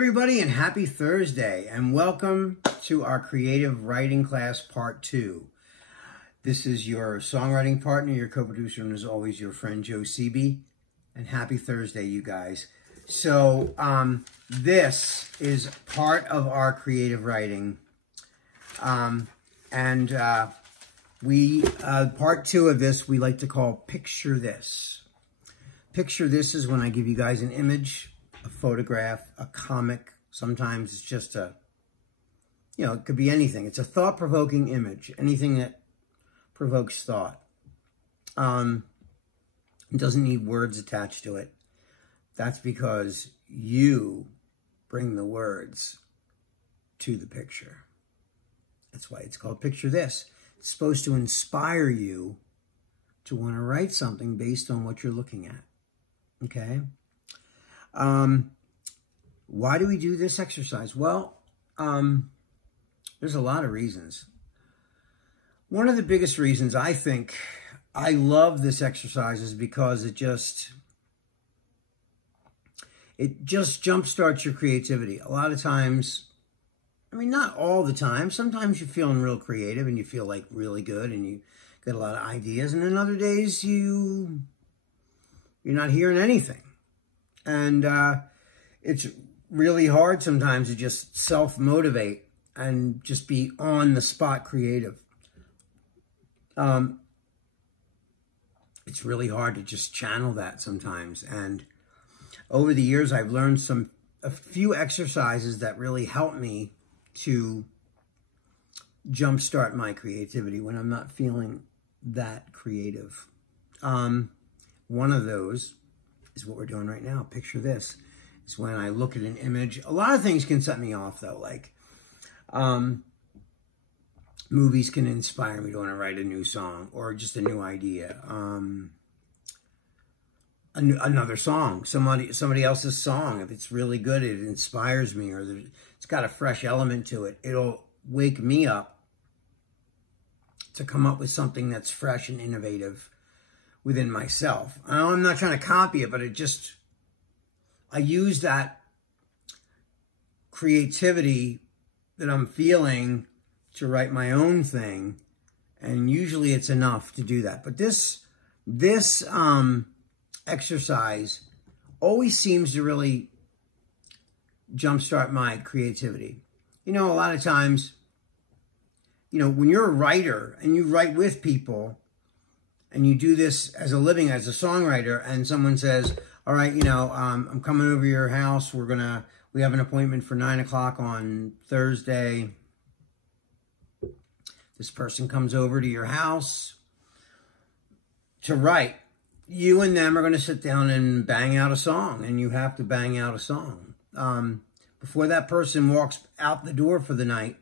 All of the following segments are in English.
everybody, and happy Thursday, and welcome to our creative writing class part 2. This is your songwriting partner, your co-producer, and as always, your friend Joe Seeby. And happy Thursday, you guys. So this is part of our creative writing, part 2 of this we like to call Picture This. Picture This is when I give you guys an image, a photograph, a comic. Sometimes it's just it could be anything. It's a thought-provoking image, anything that provokes thought. It doesn't need words attached to it. That's because you bring the words to the picture. That's why it's called Picture This. It's supposed to inspire you to want to write something based on what you're looking at. Okay? Why do we do this exercise? Well, there's a lot of reasons. One of the biggest reasons I think I love this exercise is because it just jumpstarts your creativity. A lot of times, I mean, not all the time. Sometimes you're feeling real creative and you feel like really good and you got a lot of ideas. And then other days you're not hearing anything. And it's really hard sometimes to just self-motivate and just be on-the-spot creative. It's really hard to just channel that sometimes. And over the years, I've learned a few exercises that really help me to jumpstart my creativity when I'm not feeling that creative. One of those is what we're doing right now. Picture This. It's when I look at an image. A lot of things can set me off, though. Like, movies can inspire me to want to write a new song or just a new idea. Another song, somebody else's song. If it's really good, it inspires me, or it's got a fresh element to it. It'll wake me up to come up with something that's fresh and innovative within myself. I'm not trying to copy it, but I use that creativity that I'm feeling to write my own thing, and usually it's enough to do that. But this exercise always seems to really jumpstart my creativity. A lot of times, when you're a writer and you write with people and you do this as a living, as a songwriter, and someone says, all right, I'm coming over to your house. We have an appointment for 9 o'clock on Thursday. This person comes over to your house to write. You and them are going to sit down and bang out a song, and you have to bang out a song. Before that person walks out the door for the night,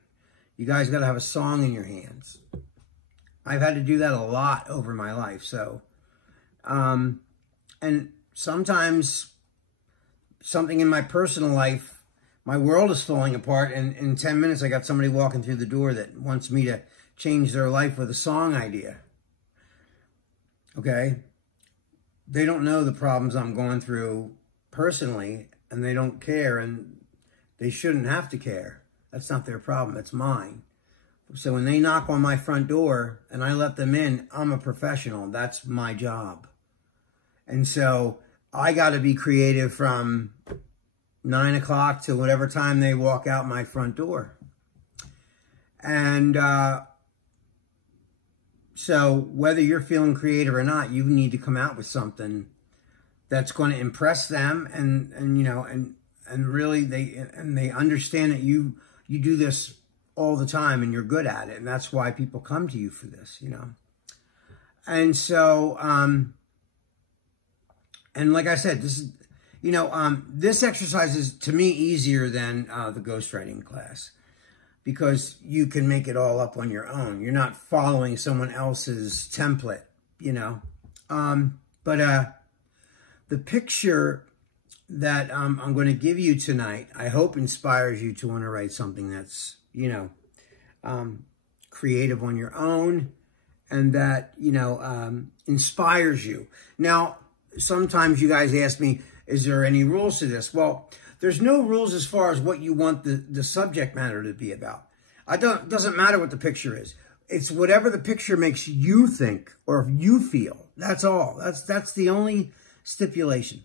you guys got to have a song in your hands. I've had to do that a lot over my life. So, and sometimes something in my personal life, my world is falling apart, and in 10 minutes I got somebody walking through the door that wants me to change their life with a song idea. Okay? They don't know the problems I'm going through personally, and they don't care, and they shouldn't have to care. That's not their problem. It's mine. So when they knock on my front door and I let them in, I'm a professional. That's my job. And so I got to be creative from 9 o'clock to whatever time they walk out my front door. And so whether you're feeling creative or not, you need to come out with something that's going to impress them, and really they understand that you do this all the time and you're good at it, and that's why people come to you for this, And so and like I said, this is this exercise is to me easier than the ghostwriting class, because you can make it all up on your own. You're not following someone else's template, But the picture that I'm going to give you tonight, I hope inspires you to want to write something that's, creative on your own, and that, inspires you. Now, sometimes you guys ask me, is there any rules to this? Well, There's no rules as far as what you want the subject matter to be about. It doesn't matter what the picture is. It's whatever the picture makes you think or you feel. That's all. That's the only stipulation.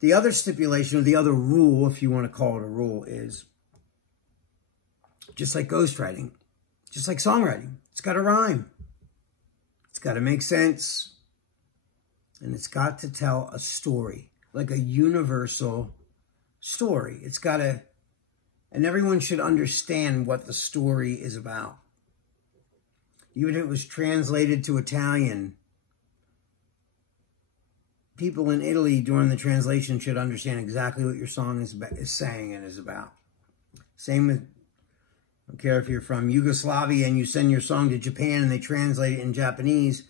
The other stipulation, or the other rule, if you want to call it a rule, is just like ghostwriting, just like songwriting. It's got to rhyme. It's got to make sense. And it's got to tell a story, like a universal story. It's got to, and everyone should understand what the story is about. Even if it was translated to Italian, people in Italy during the translation should understand exactly what your song is saying and is about. Same with, I don't care if you're from Yugoslavia and you send your song to Japan and they translate it in Japanese,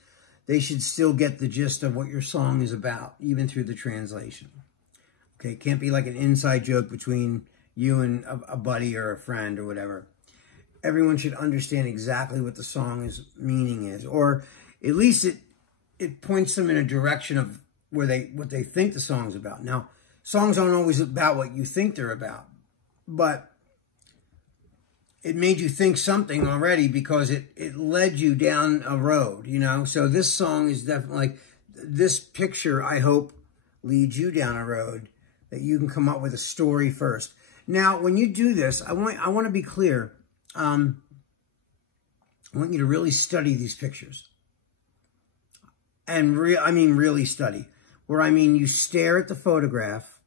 they should still get the gist of what your song is about, even through the translation. Okay, it can't be like an inside joke between you and a buddy or a friend or whatever. Everyone should understand exactly what the song's meaning is, or at least it points them in a direction of what they think the song's about. Now, songs aren't always about what you think they're about, but it made you think something already because it led you down a road, you know? So this song is definitely, like, this picture, I hope, leads you down a road that you can come up with a story first. Now, when you do this, I want to be clear. I want you to really study these pictures. And I mean really study. Where I mean you stare at the photograph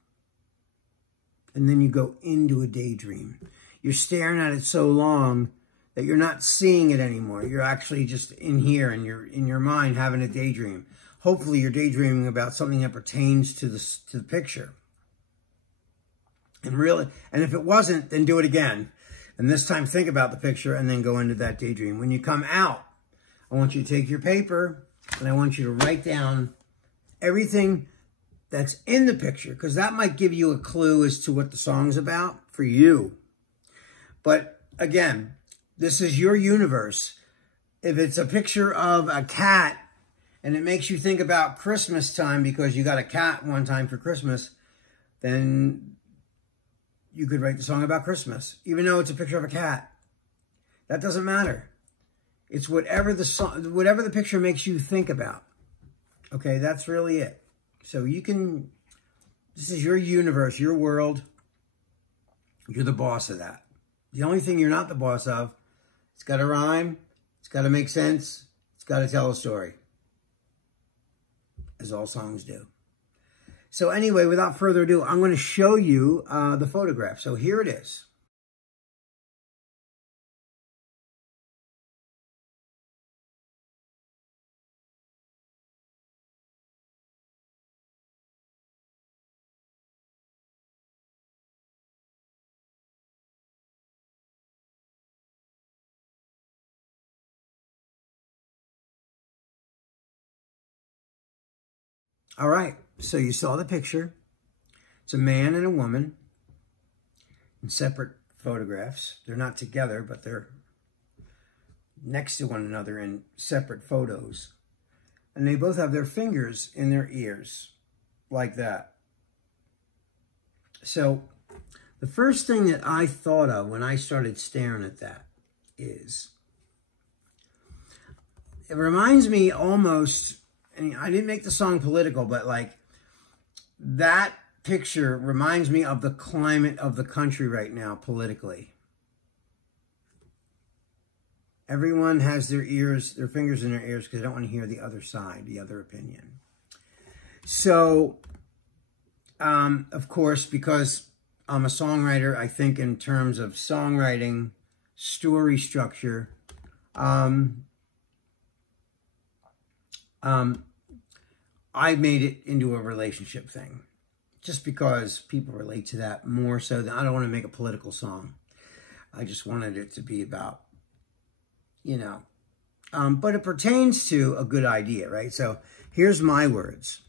and then you go into a daydream. You're staring at it so long that you're not seeing it anymore. You're actually just in here and you're in your mind having a daydream. Hopefully you're daydreaming about something that pertains to the picture. And if it wasn't, then do it again. And this time think about the picture and then go into that daydream. When you come out, I want you to take your paper and I want you to write down everything that's in the picture, because that might give you a clue as to what the song's about for you. But again, this is your universe. If it's a picture of a cat and it makes you think about Christmas time because you got a cat one time for Christmas, then you could write the song about Christmas, even though it's a picture of a cat. That doesn't matter. It's whatever the picture makes you think about. Okay, that's really it. So this is your universe, your world. You're the boss of that. The only thing you're not the boss of, it's got to rhyme, it's got to make sense, it's got to tell a story. As all songs do. So anyway, without further ado, I'm going to show you the photograph. So here it is. All right, so you saw the picture. It's a man and a woman in separate photographs. They're not together, but they're next to one another in separate photos. And they both have their fingers in their ears, like that. So the first thing that I thought of when I started staring at that is, it reminds me almost, and I didn't make the song political, but like that picture reminds me of the climate of the country right now politically. Everyone has their fingers in their ears because they don't want to hear the other side, the other opinion. So, of course, because I'm a songwriter, I think in terms of songwriting, story structure, I made it into a relationship thing just because people relate to that more so than I don't want to make a political song. I just wanted it to be about, you know, but it pertains to a good idea, right? So here's my words.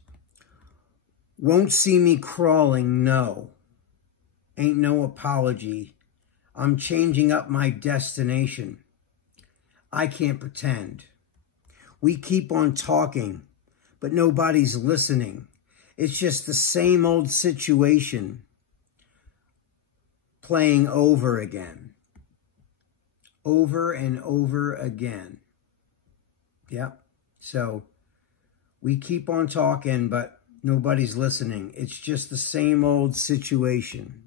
Won't see me crawling, no. Ain't no apology. I'm changing up my destination. I can't pretend. We keep on talking, but nobody's listening. It's just the same old situation. playing over again. Over and over again. Yep. So we keep on talking, but nobody's listening. It's just the same old situation.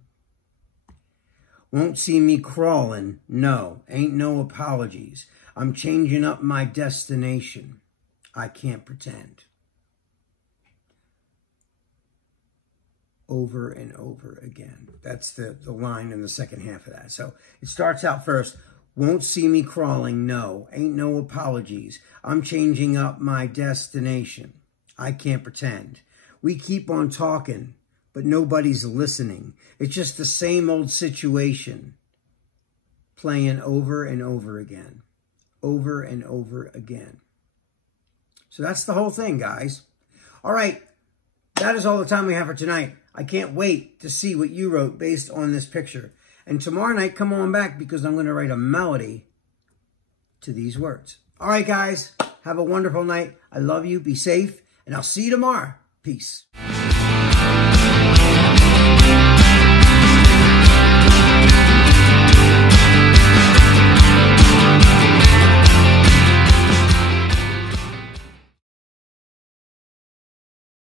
Won't see me crawling. No, ain't no apologies. I'm changing up my destination. I can't pretend. Over and over again. That's the line in the second half of that. So it starts out first. Won't see me crawling. No, ain't no apologies. I'm changing up my destination. I can't pretend. We keep on talking, but nobody's listening. It's just the same old situation playing over and over again. Over and over again. So that's the whole thing, guys. All right. That is all the time we have for tonight. I can't wait to see what you wrote based on this picture. And tomorrow night, come on back because I'm going to write a melody to these words. All right, guys. Have a wonderful night. I love you. Be safe. And I'll see you tomorrow. Peace.